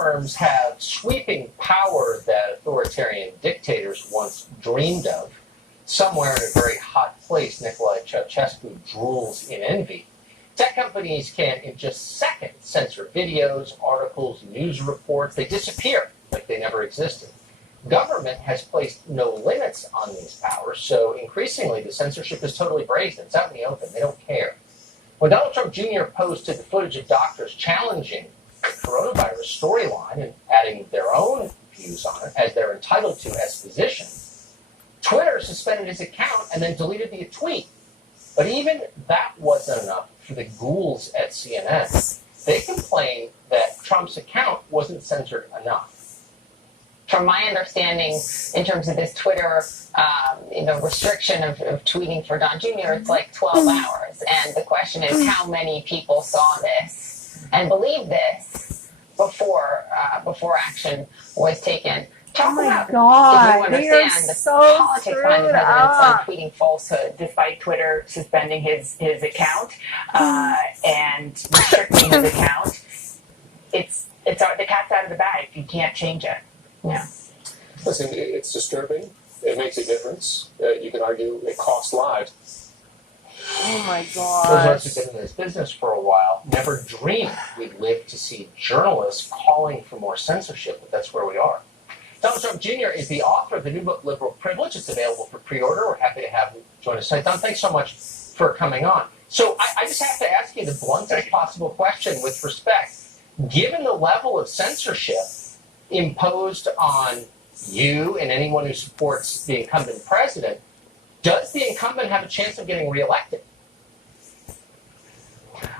firms have sweeping power that authoritarian dictators once dreamed of. Somewhere in a very hot place, Nicolae Ceausescu drools in envy. Tech companies can, in just seconds, censor videos, articles, news reports. They disappear like they never existed. Government has placed no limits on these powers, so increasingly the censorship is totally brazen. It's out in the open. They don't care. When Donald Trump Jr. posted the footage of doctors challenging the coronavirus storyline and adding their own views on it, as they're entitled to as physicians, Twitter suspended his account and then deleted the tweet. But even that wasn't enough for the ghouls at CNN. They complained that Trump's account wasn't censored enough. From my understanding, in terms of this Twitter, restriction of tweeting for Don Jr., it's like 12 hours. And the question is, how many people saw this and believed this before action was taken? Talk about, God, if you understand the so politics behind the president's up. tweeting falsehood, despite Twitter suspending his account and restricting his account. It's the cat's out of the bag. You can't change it. Yeah. Listen, it's disturbing. It makes a difference. You can argue it costs lives. Oh my Those of God. us who've been in this business for a while never dreamed we'd live to see journalists calling for more censorship, but that's where we are. Donald Trump Jr. is the author of the new book, Liberal Privilege. It's available for pre-order. We're happy to have you join us tonight. Don, thanks so much for coming on. So I just have to ask you the bluntest possible question with respect. Given the level of censorship imposed on you and anyone who supports the incumbent president, does the incumbent have a chance of getting reelected?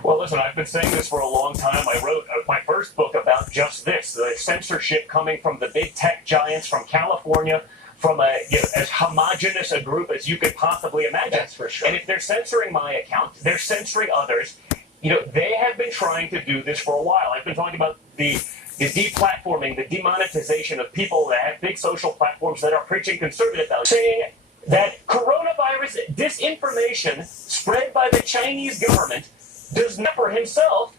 Well, listen, I've been saying this for a long time. I wrote my first book about just this, the censorship coming from the big tech giants from California, from as homogenous a group as you could possibly imagine. That's for sure. And if they're censoring my account, they're censoring others. They have been trying to do this for a while. I've been talking about the deplatforming, the demonetization of people that have big social platforms that are preaching conservative values, saying that coronavirus disinformation spread by the Chinese government does not, for himself,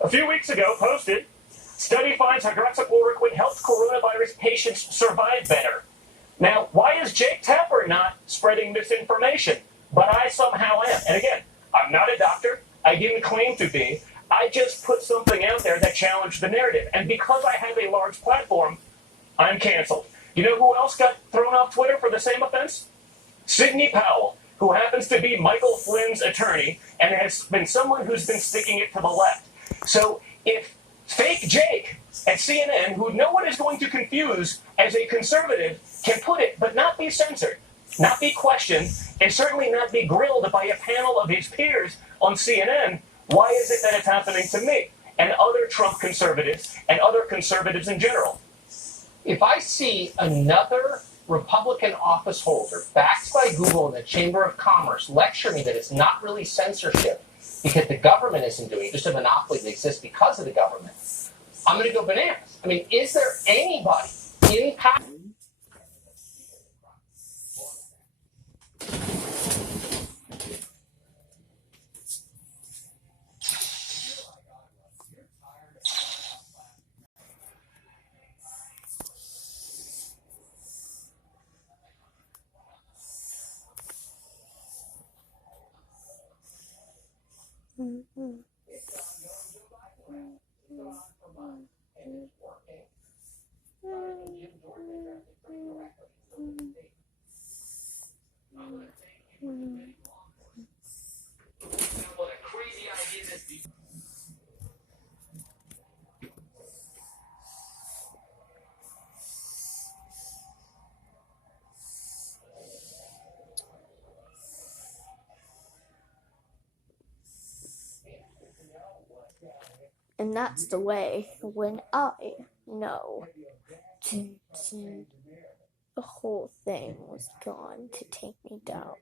a few weeks ago posted, study finds hydroxychloroquine helps coronavirus patients survive better. Now, why is Jake Tapper not spreading misinformation? But I somehow am. And again, I'm not a doctor. I didn't claim to be. I just put something out there that challenged the narrative. And because I have a large platform, I'm canceled. You know who else got thrown off Twitter for the same offense? Sidney Powell, who happens to be Michael Flynn's attorney and has been someone who's been sticking it to the left. So if fake Jake at CNN, who no one is going to confuse as a conservative, can put it but not be censored, not be questioned, and certainly not be grilled by a panel of his peers on CNN, why is it that it's happening to me and other Trump conservatives and other conservatives in general? If I see another Republican office holder backed by Google in the Chamber of Commerce lecture me that it's not really censorship because the government isn't doing it, just a monopoly that exists because of the government, I'm going to go bananas. I mean, is there anybody in power? And that's the way when I know the whole thing was going to take me down.